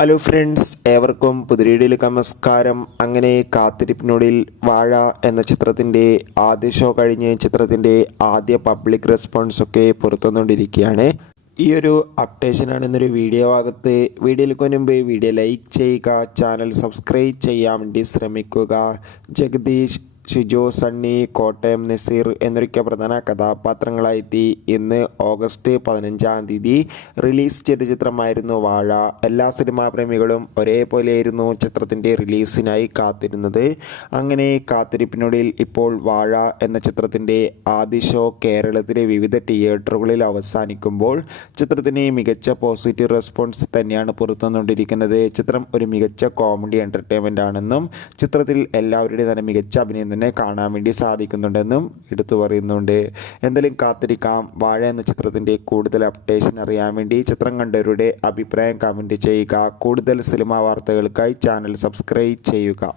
Hello friends, ഏവർക്കും പുതിരീടിയിലേക്ക് നമസ്കാരം. അങ്ങനെ കാത്തിരിപ്പിനൊടുവിൽ വാഴ എന്ന ചിത്രത്തിൻ്റെ ആദ്യ ഷോ കഴിഞ്ഞ് ചിത്രത്തിൻ്റെ ആദ്യ പബ്ലിക് റെസ്പോൺസ് ഒക്കെ പുറത്തുവന്നുകൊണ്ടിരിക്കുകയാണ്. ഈ ഒരു അപ്ഡേഷനാണ് ഇന്നൊരു വീഡിയോ ഭാഗത്ത്. വീഡിയോയിലേക്ക് മുൻപ് വീഡിയോ ലൈക്ക് ചെയ്യുക, ചാനൽ സബ്സ്ക്രൈബ് ചെയ്യാൻ വേണ്ടി ശ്രമിക്കുക. ജഗദീഷ്, ഷിജോ, സണ്ണി, കോട്ടയം നസീർ എന്നൊക്കെ പ്രധാന കഥാപാത്രങ്ങളായെത്തി ഇന്ന് ഓഗസ്റ്റ് 15 റിലീസ് ചെയ്ത ചിത്രമായിരുന്നു വാഴ. എല്ലാ സിനിമാ പ്രേമികളും ഒരേപോലെയായിരുന്നു ചിത്രത്തിൻ്റെ റിലീസിനായി കാത്തിരുന്നത്. അങ്ങനെ കാത്തിരിപ്പിനൊടുവിൽ ഇപ്പോൾ വാഴ എന്ന ചിത്രത്തിൻ്റെ ആദ്യ ഷോ കേരളത്തിലെ വിവിധ തിയേറ്ററുകളിൽ അവസാനിക്കുമ്പോൾ ചിത്രത്തിന് മികച്ച പോസിറ്റീവ് റെസ്പോൺസ് തന്നെയാണ് പുറത്തുവന്നുകൊണ്ടിരിക്കുന്നത്. ചിത്രം ഒരു മികച്ച കോമഡി എൻ്റർടൈൻമെൻ്റ് ആണെന്നും ചിത്രത്തിൽ എല്ലാവരുടെയും തന്നെ മികച്ച അഭിനയം തന്നെ കാണാൻ വേണ്ടി സാധിക്കുന്നുണ്ടെന്നും എടുത്തു പറയുന്നുണ്ട്. എന്തായാലും കാത്തിരിക്കാം. വാഴ എന്ന ചിത്രത്തിൻ്റെ കൂടുതൽ അപ്ഡേഷൻ അറിയാൻ വേണ്ടി ചിത്രം കണ്ടവരുടെ അഭിപ്രായം കമൻറ്റ് ചെയ്യുക. കൂടുതൽ സിനിമാ വാർത്തകൾക്കായി ചാനൽ സബ്സ്ക്രൈബ് ചെയ്യുക.